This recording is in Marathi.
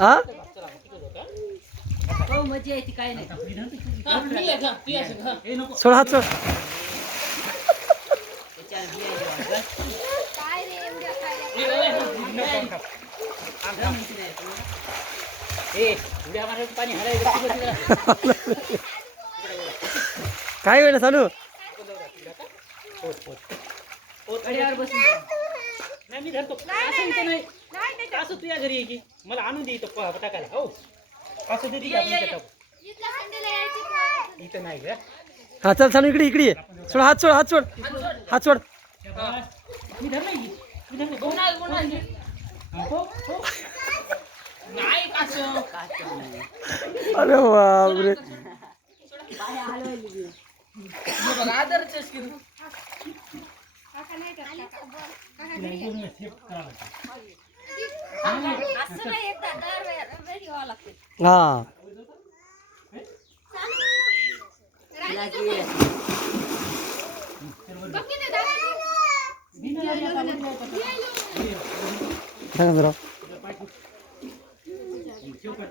हा हो मजा येते काय नाही सोड हात सोड. काय रे एवढ्या खायला काय वेळ चालू गड्यावर बसून जा. नाही मी धरतो असं इथं नाही असं तुझ्या घरी ये की मला आणून दे इथं टाकायला हो असं देते की आपण इथं टाकू. इथल्या संडेला यायची का? इथं नाही का हा चल चालू इकडे इकडे ये. सोड हात सोड हात सोड हात सोड. मी धर नाही मी धर नाही उन्हाळ उन्हाळ हो हो नाही कासं अरे बापरे पाया हलवायली बघ आदरच की काका नाही करत काका. काका तिला घरी पूर्ण सेफ करावं लागतं. आहे. असं नाही एकदा दर यावं लागते. हा बघ की ते दादा. सांगा जरा ठेव का?